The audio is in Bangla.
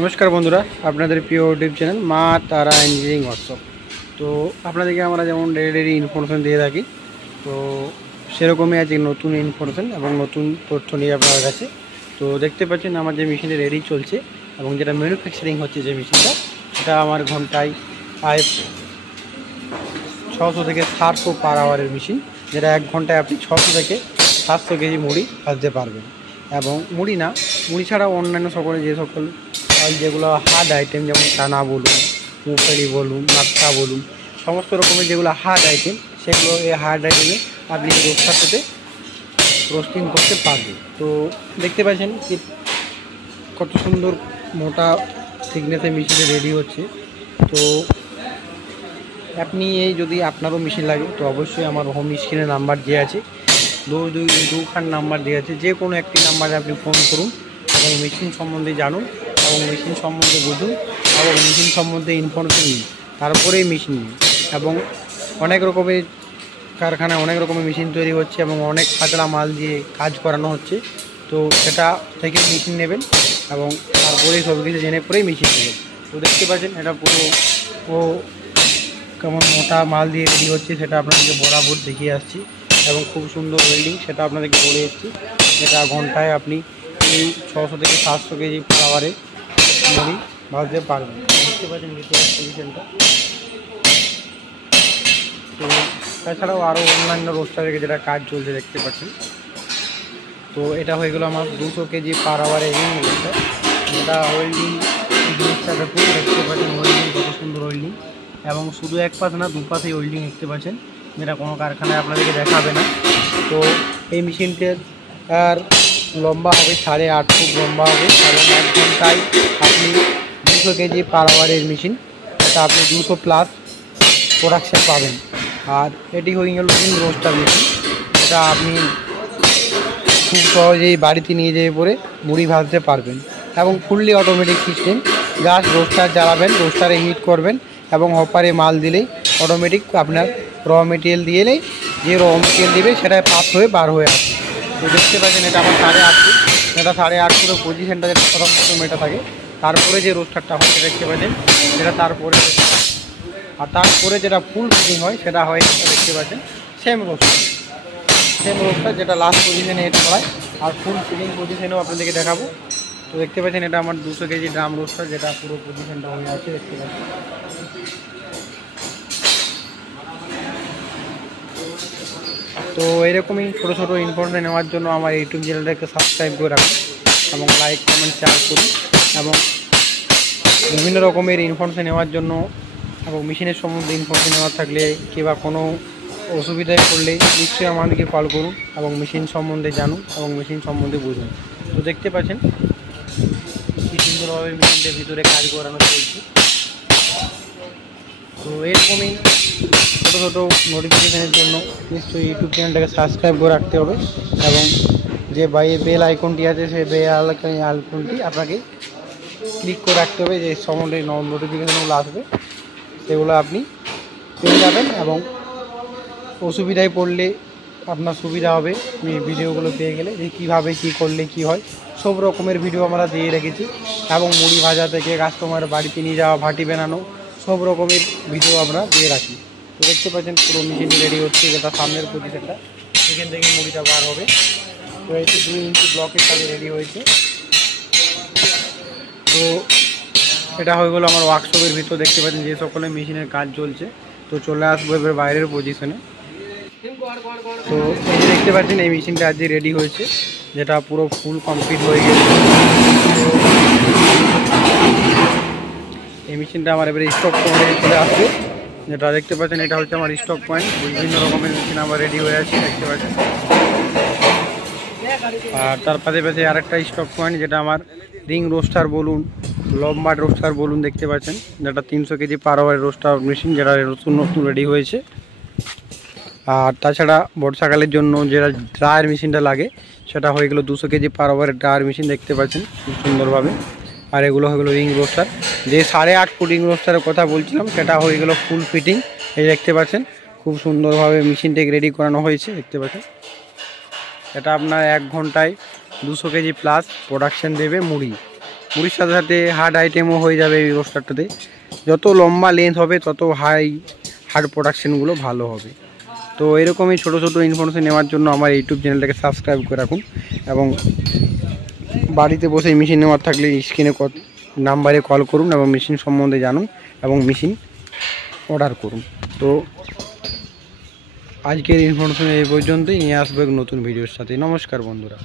নমস্কার বন্ধুরা, আপনাদের প্রিয় ইউটিউব চ্যানেল মা তারা ইঞ্জিনিয়ারিং ওয়ার্কশপ। তো আপনাদেরকে আমরা যেমন ডেলি ইনফরমেশন দিয়ে থাকি, তো সেরকমই আজকে নতুন ইনফরমেশন এবং নতুন তথ্য নিয়ে আপনার কাছে। তো দেখতে পাচ্ছেন আমার যে মেশিনটা রেডি চলছে এবং যেটা ম্যানুফ্যাকচারিং হচ্ছে যে মেশিনটা, সেটা আমার ঘন্টায় প্রায় 600 থেকে 700 পার আওয়ারের মেশিন, যেটা 1 ঘন্টায় আপনি 600 থেকে 700 কেজি মুড়ি ভাজতে পারবেন। এবং মুড়ি ছাড়াও অন্যান্য সকলে যে সকল যেগুলো হার্ড আইটেম, যেমন চানা বলুন, মুগফলি বলুন, মাক্কা বলুন, সমস্ত রকমের যেগুলো হার্ড আইটেম, সেগুলো এই হার্ড আইটেমে আপনি রোস্টার সাথে রোস্টিং করতে পারবেন। তো দেখতে পাচ্ছেন কি কত সুন্দর মোটা থিকনেসে মেশিনে রেডি হচ্ছে। তো আপনি এই যদি আপনারও মেশিন লাগে তো অবশ্যই আমার হোম স্ক্রিনে নাম্বার দেওয়া আছে, দুখান নাম্বার দেওয়া আছে, যে কোনো একটি নাম্বারে আপনি ফোন করুন এবং মেশিন সম্বন্ধে জানুন এবং মেশিন সম্বন্ধে বুঝুন এবং মেশিন সম্বন্ধে ইনফরমেশন নিন, তারপরেই মেশিন নিন। এবং অনেক রকমের কারখানায় অনেক রকমের মেশিন তৈরি হচ্ছে এবং অনেক পাতলা মাল দিয়ে কাজ করানো হচ্ছে। তো সেটা থেকে মেশিন নেবেন এবং তারপরেই সব কিছু জেনে পরেই মেশিন নেবেন। তো দেখতে পাচ্ছেন এটা পুরো কেমন মোটা মাল দিয়ে রেডি হচ্ছে, সেটা আপনাদেরকে বরাবর দেখিয়ে আসছি এবং খুব সুন্দর ওয়েল্ডিং, সেটা আপনাদেরকে বলে এসেছি। এটা ঘন্টায় আপনি এই 600 থেকে 700 কেজি পার আওয়ারে মুড়ি ভাজতে পারবেন। দেখতে পাচ্ছেন ভিতরের পজিশনটা। তো তাছাড়াও আরও অন্যান্য রোস্টারের যেটা কাজ চলছে দেখতে পাচ্ছেন। তো এটা হয়ে গেলো আমার 200 কেজি পার আওয়ারে রিং রোস্টার। এটা ওয়েল্ডিং জিনিসটা দেখুন, দেখতে পাচ্ছেন ওয়েল্ডিং কত সুন্দর ওয়েল্ডিং, এবং শুধু এক পাশ না, দুপাশেই ওয়েল্ডিং দেখতে পাচ্ছেন, যেটা কোনো কারখানায় আপনাদেরকে দেখাবে না। তো এই মেশিনটার আর লম্বা হবে 8.5 ফুট লম্বা হবে এবং 1 ঘন্টায় আপনি 200 কেজি পার আওয়ারের মেশিন, এটা আপনি 200 প্লাস প্রোডাকশান পাবেন। আর এটি হয়ে গেল রিং রোস্টার মেশিন, এটা আপনি খুব সহজেই বাড়িতে নিয়ে যেয়ে পরে মুড়ি ভাজতে পারবেন এবং fully automatic system. Just roaster জ্বালাবেন, রোস্টারে হিট করবেন এবং হপারে মাল দিলেই অটোমেটিক আপনার র মেটেরিয়াল দিয়েলেই যে র মেটেরিয়াল দেবে সেটা পাস হয়ে বার হয়ে আসে। তো দেখতে পাচ্ছেন এটা আমার 8.5 ফুট, এটা 8.5 ফুটের পজিশনটা যেটা প্রথম এটা থাকে, তারপরে যে রোস্টারটা হয় সেটা দেখতে পাচ্ছেন, সেটা তারপরে, আর তারপরে যেটা ফুল ফিটিং হয় সেটা হয় দেখতে পাচ্ছেন সেম রোস্টার যেটা লাস্ট পজিশনে এটা হয়, আর ফুল ফিটিং পজিশনেও আপনাদেরকে দেখাবো। তো দেখতে পাচ্ছেন এটা আমার 200 কেজি ড্রাম রোস্টার, যেটা পুরো পজিশনটা হয়ে আছে দেখতে পাচ্ছেন। তো এরকমই ছোটো ছোটো ইনফরমেশন নেওয়ার জন্য আমার ইউটিউব চ্যানেলটাকে সাবস্ক্রাইব করে রাখুন এবং লাইক কমেন্ট শেয়ার করুন, এবং বিভিন্ন রকমের ইনফরমেশন নেওয়ার জন্য এবং মেশিনের সম্বন্ধে ইনফরমেশন নেওয়ার থাকলে কিংবা কোনো অসুবিধায় পড়লে নিশ্চয়ই আমাদেরকে কল করুন এবং মেশিন সম্বন্ধে জানুন এবং মেশিন সম্বন্ধে বুঝুন। তো দেখতে পাচ্ছেন কি সুন্দরভাবে মেশিনটার ভিতরে কাজ করানো চলছে। তো এরকমই ছোটো ছোটো নোটিফিকেশানের জন্য নিশ্চয়ই ইউটিউব চ্যানেলটাকে সাবস্ক্রাইব করে রাখতে হবে এবং যে বেল আইকনটি আছে সেই বেল আইকনটি আপনাকে ক্লিক করে রাখতে হবে, যে সম্বন্ধে নোটিফিকেশানগুলো আসবে সেগুলো আপনি পেয়ে যাবেন এবং অসুবিধায় পড়লে আপনার সুবিধা হবে এই ভিডিওগুলো পেয়ে গেলে, যে কীভাবে কী করলে কি হয়, সব রকমের ভিডিও আমরা দিয়ে রেখেছি। এবং মুড়ি ভাজা থেকে কাস্টমার বাড়িতে নিয়ে যাওয়া, ভাটি বানানো, সব রকমের ভিডিও আমরা দিয়ে রাখি। তো দেখতে পাচ্ছেন পুরো মেশিনটি রেডি হচ্ছে, যেটা সামনের পজিশনটা, এখান থেকে মুড়িটা বার হবে। তো এটি 2 ইঞ্চি ব্লকের সাথে রেডি হয়েছে। তো এটা হয়ে গেলো আমার ওয়ার্কশপের ভিতর, দেখতে পাচ্ছেন যে সকলে মেশিনের কাজ চলছে। তো চলে আসবো এবার বাইরের পজিশনে। তো এই দেখতে পাচ্ছেন এই মেশিনটা আজকে রেডি হয়েছে, যেটা পুরো ফুল কমপ্লিট হয়ে গেছে। এই মেশিনটা আমার এবারে স্টক পয়েন্টে চলে আসবে, যেটা দেখতে পাচ্ছেন এটা হচ্ছে আমার স্টক পয়েন্ট। বিভিন্ন রকমের মেশিন আমার রেডি হয়ে আছে দেখতে পাচ্ছেন। আর তার পাশে আরেকটা স্টক পয়েন্ট, যেটা আমার রিং রোস্টার বলুন, লম্বা রোস্টার বলুন, দেখতে পাচ্ছেন যেটা 300 কেজি পার আওয়ারের রোস্টার মেশিন, যেটা নতুন রেডি হয়েছে। আর তাছাড়া বর্ষাকালের জন্য যেটা ড্রায়ার মেশিনটা লাগে, সেটা হয়ে গেলো 200 কেজি পার আওয়ারের ড্রায়ার মেশিন, দেখতে পাচ্ছেন খুব সুন্দরভাবে। আর এগুলো হয়ে গেলো রিং রোস্টার, যে 8.5 ফুট রিং রোস্টারের কথা বলছিলাম সেটা হয়ে গেলো ফুল ফিটিং। এই দেখতে পাচ্ছেন খুব সুন্দরভাবে মেশিনটাকে রেডি করানো হয়েছে দেখতে পাচ্ছেন। এটা আপনার 1 ঘন্টায় 200 কেজি প্লাস প্রোডাকশান দেবে মুড়ি। মুড়ির সাথে সাথে হার্ড আইটেমও হয়ে যাবে এই রোস্টারটাতে। যত লম্বা লেন্থ হবে তত হার্ড প্রোডাকশানগুলো ভালো হবে। তো এরকমই ছোটো ছোটো ইনফরমেশন নেওয়ার জন্য আমার ইউটিউব চ্যানেলটাকে সাবস্ক্রাইব করে রাখুন, এবং বাড়িতে বসে মেশিন নেওয়ার থাকলে স্ক্রিনে নাম্বারে কল করুন এবং মেশিন সম্বন্ধে জানুন এবং মেশিন অর্ডার করুন। তো আজকের ইনফরমেশন এই পর্যন্তই, নিয়ে আসবো এক নতুন ভিডিওর সাথে। নমস্কার বন্ধুরা।